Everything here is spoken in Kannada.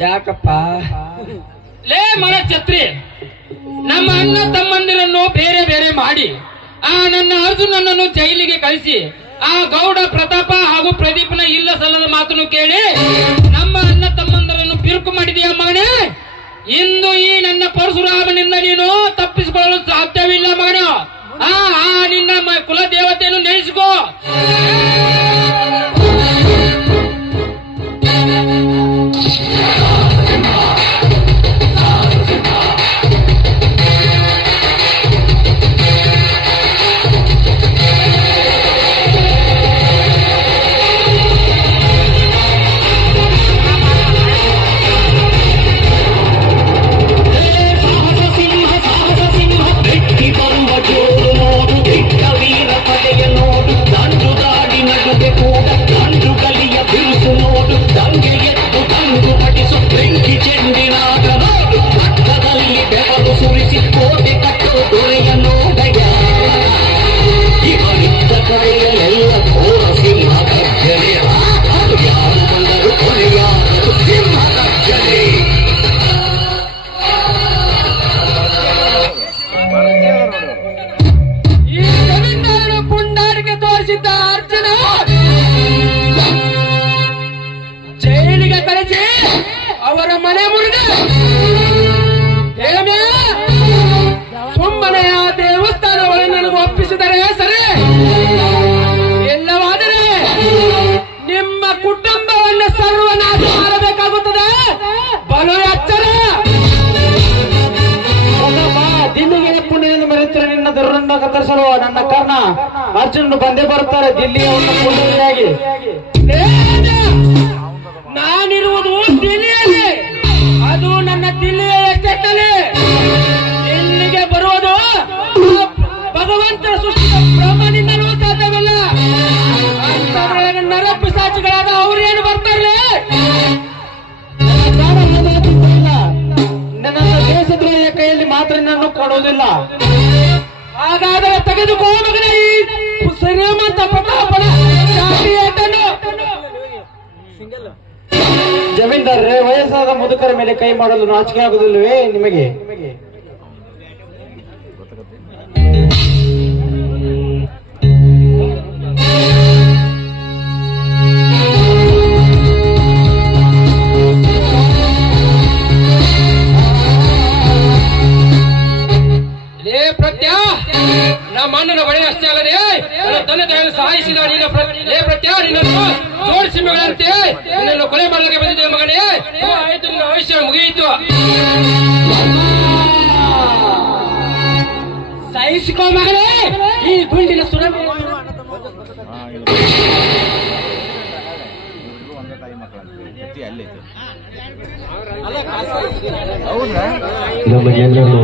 ಯಾಕಪ್ಪ? ಲೇ ಮರ ಛತ್ರಿ! ನಮ್ಮ ಅಣ್ಣ ತಮ್ಮಂದಿರನ್ನು ಬೇರೆ ಬೇರೆ ಮಾಡಿ ಆ ನನ್ನ ಅರ್ಜುನನನ್ನು ಜೈಲಿಗೆ ಕಳಿಸಿ ಆ ಗೌಡ ಪ್ರತಾಪ ಹಾಗೂ ಪ್ರದೀಪನ ಇಲ್ಲ ಸಲ್ಲದ ಮಾತನ್ನು ಕೇಳಿ, ನಮ್ಮ ಅಣ್ಣ ತಮ್ಮಂದರನ್ನು ಬಿರುಕು ಮಾಡಿದೆಯ ಮಗನೇ? ಇಂದು ಈ ನನ್ನ ಪರಶುರಾಮನಿಂದ ನೀನು ತಪ್ಪಿಸಿಕೊಳ್ಳಲು ಸಾಧ್ಯವಿಲ್ಲ ಮಗನ. ಆ ನಿನ್ನ ಕುಲ ದೇವತೆಯನ್ನು ನೆನೆಸಿಕೋ. Yeah. ಅವರ ಮನೆ ಮುರಿದ ಸುಮ್ಮನೆಯ ದೇವಸ್ಥಾನವನ್ನು ನನಗೆ ಒಪ್ಪಿಸಿದರೆ ಸರಿ? ಎಲ್ಲವಾದರೆ ನಿಮ್ಮ ಕುಟುಂಬವನ್ನು ಸರ್ವನಾಶ ಮಾಡಬೇಕಾಗುತ್ತದೆ? ಬಲು ಎಚ್ಚರ. ದಿಲ್ಲಿಗೆ ಪುಣ್ಯದಿಂದ ಮೆರೆಯುತ್ತಿರ ನಿನ್ನ ದುರನ್ನ ಕತ್ತರಿಸಲು ನನ್ನ ಕರ್ಣ. ಅರ್ಜುನ್ ಬಂದೇ ಬರುತ್ತಾರೆ, ದಿಲ್ಲಿಯ ಪುಣ್ಯವಾಗಿ ಲೇಡ! ನಿನ್ನನ್ನು ಹಾಗಾದ್ರೆ ತೆಗೆದುಕೋ ಮಗನೇ ಶ್ರೀಮಂತ ಪ್ರತಾಪನ ವಯಸ್ಸಾದ ಮುದುಕರ ಮೇಲೆ ಕೈ ಮಾಡಲು ನಾಚಿಕೆ ಆಗುವುದಿಲ್ಲವೇ ನಿಮಗೆ? ನಮ್ಮ ಅಣ್ಣನ ಬಳಿ ಅಷ್ಟೇ ಅಲ್ಲದೆ ತಂದೆ ತಾಯಿಯನ್ನು ಸಹಾಯಿಸಿದ ನೀನು ಪ್ರತ್ಯ, ನಿನ್ನನ್ನು ಜೋಡಿಸಿ ಮಗಳಂತೆ ನಿನ್ನನ್ನು ಕೊಲೆ ಮಾಡಲಿಕ್ಕೆ ಬಂದಿದ್ದೆ ಮಗನೇ ಆಯ್ತು, ನಿನ್ನ ಆಯುಷ್ಯ ಮುಗಿಯಿತು. ಸಹಿಸಿಕೋ ಮಗನೇ, ಈ ಗುಂಡಿನ ಸುರ ನಮಗೆಲ್ಲರೂ